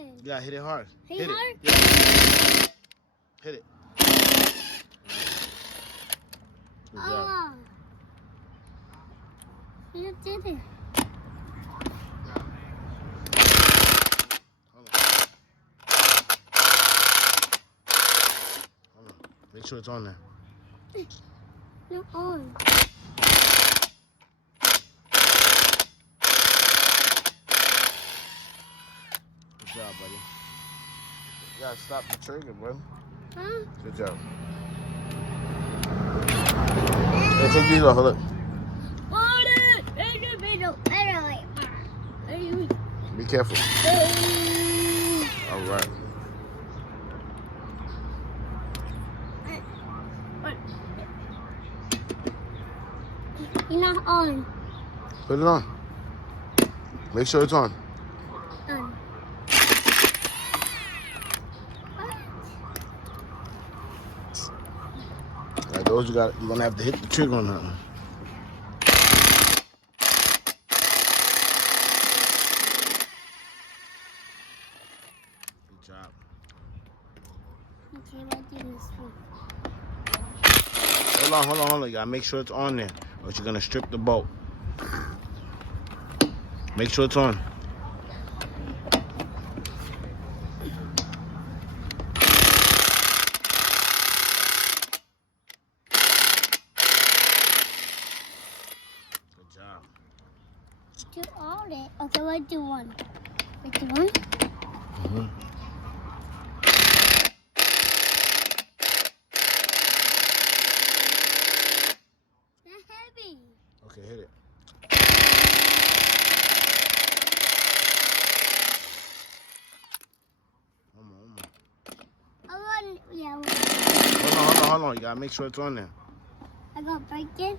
You gotta hit it hard. Hit it hard? Yeah. Hit it. Good job. Oh. You did it. Hold on. Make sure it's on there. Not on. Good job, buddy. You gotta stop the trigger, bro. Huh? Good job. Hey, take these off. Look. Be careful. All right. You're not on. Put it on. Make sure it's on. On. Like those, you're gonna have to hit the trigger on that one. Good job. Okay, what do this one? Hold on. You gotta make sure it's on there, or you're gonna strip the bolt. Make sure it's on. Good job. Do all it. Okay, let's do one. Let's do one. Mm-hmm. That's heavy. Okay, hit it. Yeah. Hold on. You gotta make sure it's on there. I got break it.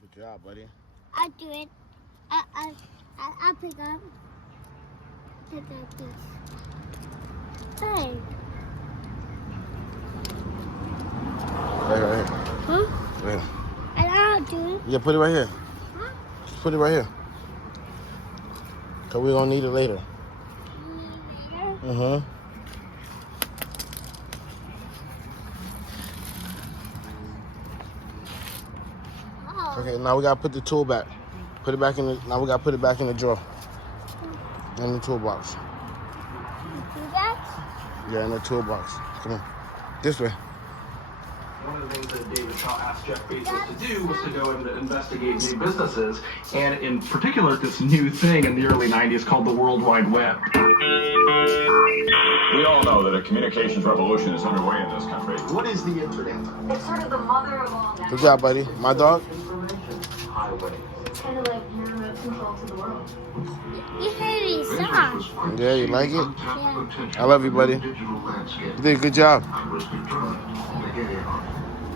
Good job, buddy. I'll do it. I'll pick up. Pick up this. Hey. Right. Huh? Yeah. And I'll do it. Yeah, put it right here. Huh? Just put it right here. Cause we're gonna need it later. Later? Oh. Okay, now we gotta put the tool back. Put it back in the. Now we gotta put it back in the drawer. In the toolbox. Do that? Yeah, in the toolbox. Come on. This way. One of the things that David Shaw asked Jeff Bezos to do was to go and investigate new businesses, and in particular this new thing in the early 90s called the World Wide Web. We all know that a communications revolution is underway in this country. What is the internet? It's sort of the mother of all Good job, buddy. My dog? Information highway. It's kind of like your remote control to the world. You heavy soft. Yeah, you like it? Yeah. I love you, buddy. You did a good job.